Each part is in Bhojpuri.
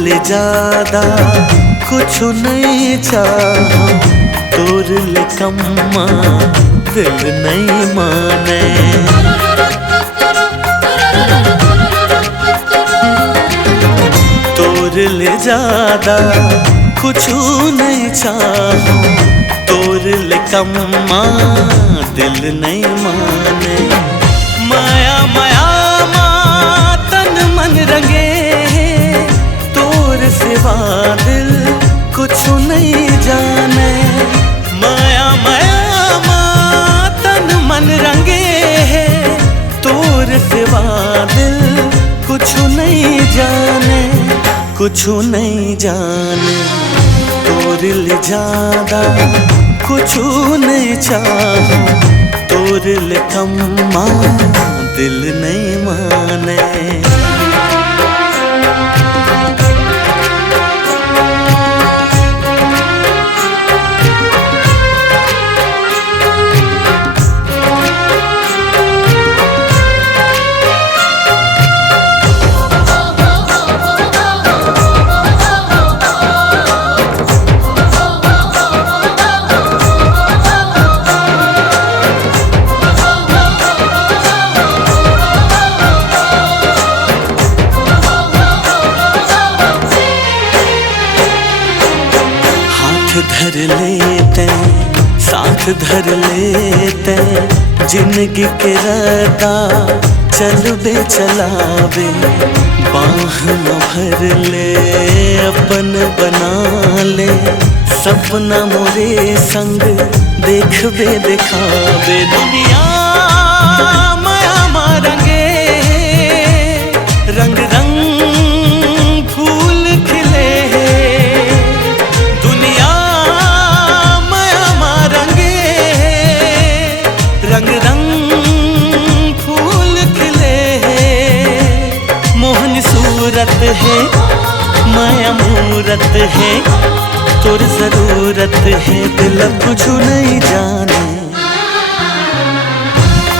ले ज्यादा कुछ नहीं चाहा, तोर ले कम्मा दिल नहीं माने। तोर ले ज्यादा कुछ नहीं चाहा, तोर ले कम्मा दिल नहीं माने। माया माया माँ तन मन रंगे, सिवा दिल कुछ नहीं जाने। माया माया माँ तन मन रंगे है, तोर सिवा दिल कुछ नहीं जाने, कुछ नहीं जाने। तोर ले ज्यादा कुछ नहीं चाहा, तोर ले कम्मा दिल नहीं माने। धर लेते साथ धर लेते, जिंदगी के राता चल बे चलावे। बाह न भर ले अपन बना ले, सपना मोरे संग देख बे दिखावे। दुनिया माया मारंगे रंग रंग फूल खिले, रंग रंग फूल खिले। मोहन सूरत है माया मूरत है, तोर जरूरत है दिल कुछ नहीं जाने।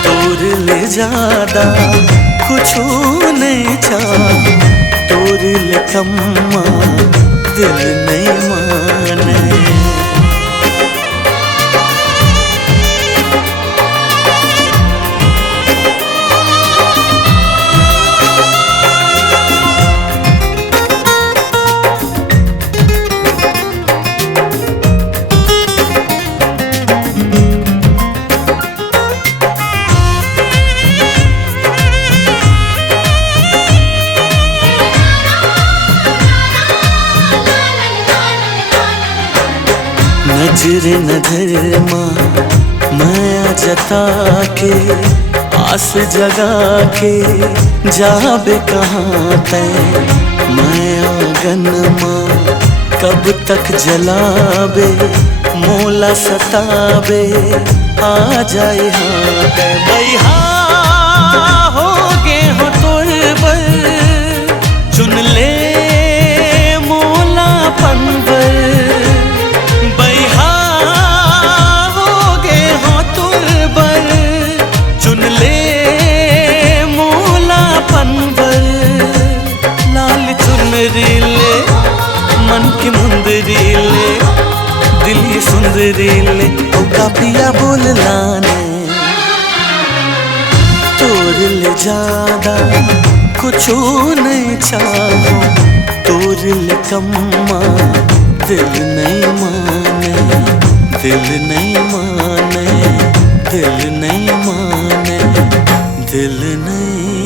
तोर ले ज्यादा कुछ नहीं चाहा, तोर ले कम्मा दिल नहीं माने। नजरे नजर माँ माया जता के, आस जगा के जाबे कहाँ तैं। माया गन माँ कब तक जलाबे, मोला सताबे आ जाए हाँ तैं। बैहा हो गे हो तोर बर, चुन ले मोला पनवर। मन की मुंदरी ले दिल की सुंदरी ले, औका पिया बोल लाने। तोर ले ज्यादा कुछ नहीं चाहा, तोर ले कम्मा दिल नहीं माने। दिल नहीं माने, दिल नहीं माने, दिल नहीं